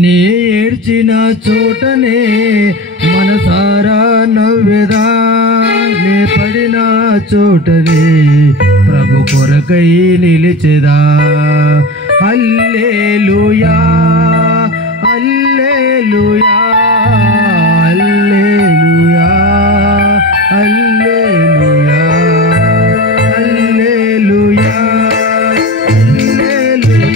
నీ ఏడ్చిన చోటనే మనసారా నవ్వెదా, నే పడిన చోటనే ప్రభు కొరకై నిలిచెదా. హల్లెలూయా హల్లెలూయా హల్లెలూయా హల్లెలూయా హల్లెలూయా హల్లెలూయా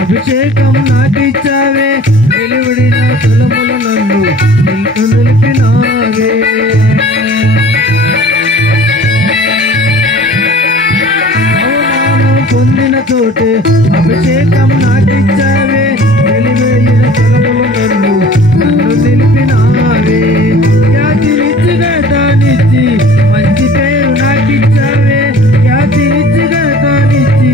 అభిషేకం నాకిచ్చావే, వెలువడిన తులములు నన్ను నిలిపినావే. అవమానం పొందిన చోటే అభిషేకం నాకిచ్చావే, వెలువడిన తులములు నన్ను నిలిపినావే. ఖ్యాతినిచ్చిగా దానిచ్చి మంచి పేరు నాకిచ్చావే, ఖ్యాతినిచ్చిగా దానిచ్చి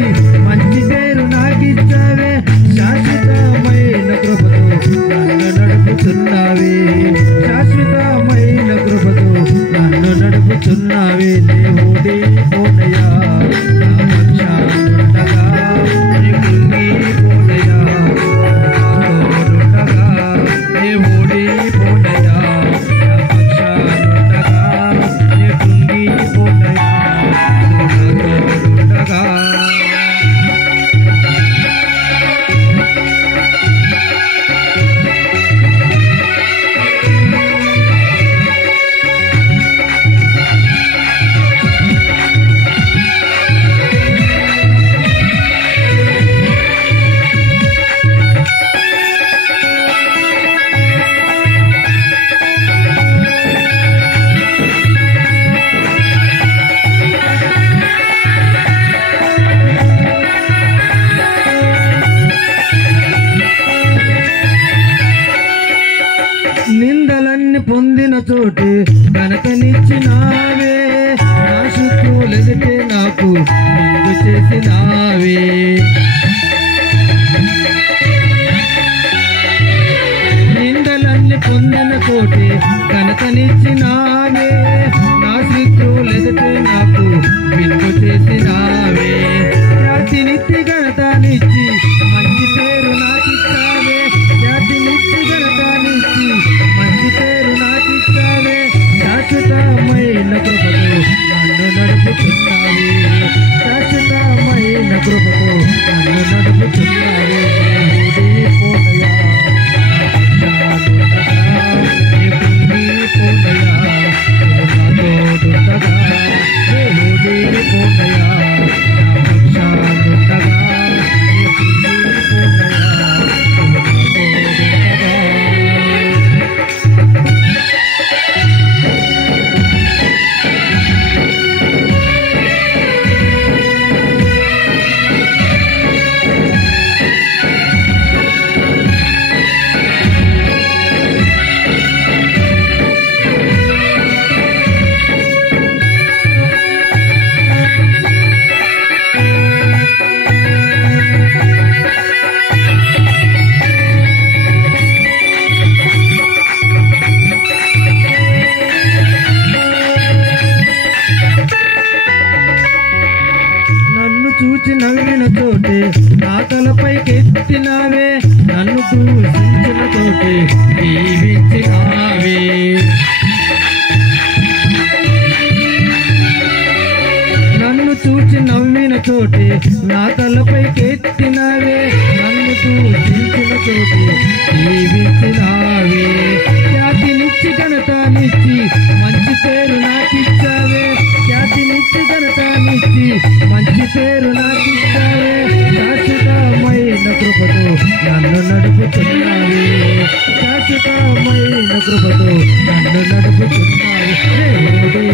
మంచి పేరు నాకిచ్చావే. శాశ్వతమైన కృపతో నన్ను నడుపుతున్నావే, శాశ్వతమైన కృపతో నన్ను నడుపుతున్నావే. దేవుడి పోనయా నా పక్షానుండగా, నీ కృంగిపోనయా నాతోనుండగా. దేవుడి పోనయా నా పక్షానుండగా, నీ కృంగిపోనయా నాతోనుండగా. నిందలన్నీ పొందిన చోటే ఘనతనిచ్చినావే, నా శత్రువులెదుటే నాకు నిందు చేసినావే. నిందలన్నీ పొందిన చోటే ఘనతనిచ్చినావే, నా శత్రువులెదుటే నాకు నిందు చేసినావే. ఖ్యాతినిచ్చి ఘనతనిచ్చి మంచి పేరు నాకిచ్చావే, ఖ్యాతినిచ్చి ఘనతనిచ్చి మంచి పేరు నాకిచ్చావే. శాశ్వతమైన కృపతో నన్ను నడుపుతున్నావే, శాశ్వతమైన కృపతో నన్ను నడుపుతున్నావే. దేవుడి పోనయా నీ కృంగిపోనయా నాతోడుండగా. దేవుడి పోనయా నా పక్షానుండగా, నీ కృంగిపోనయా నాతోడుండగా. నవ్విన చోటే నా తలపైకెత్తినావే, నన్ను దూషించిన చోటే దీవించినావే. నన్ను చూచి నవ్విన చోటే నా తలపైకెత్తినావే, నన్ను దూషించిన చోటే దీవించినావే. ఖ్యాతినిచ్చి ఘనతనిచ్చి మంచి పేరు నాకిచ్చావే, ఖ్యాతినిచ్చి ఘనతనిచ్చి మంచి పేరు నాకిచ్చావే. శాశ్వతమైన కృపతో నన్ను నడుపుతున్నావే, శాశ్వతమైన కృపతో నన్ను నడుపుతున్నావే. దేవుడే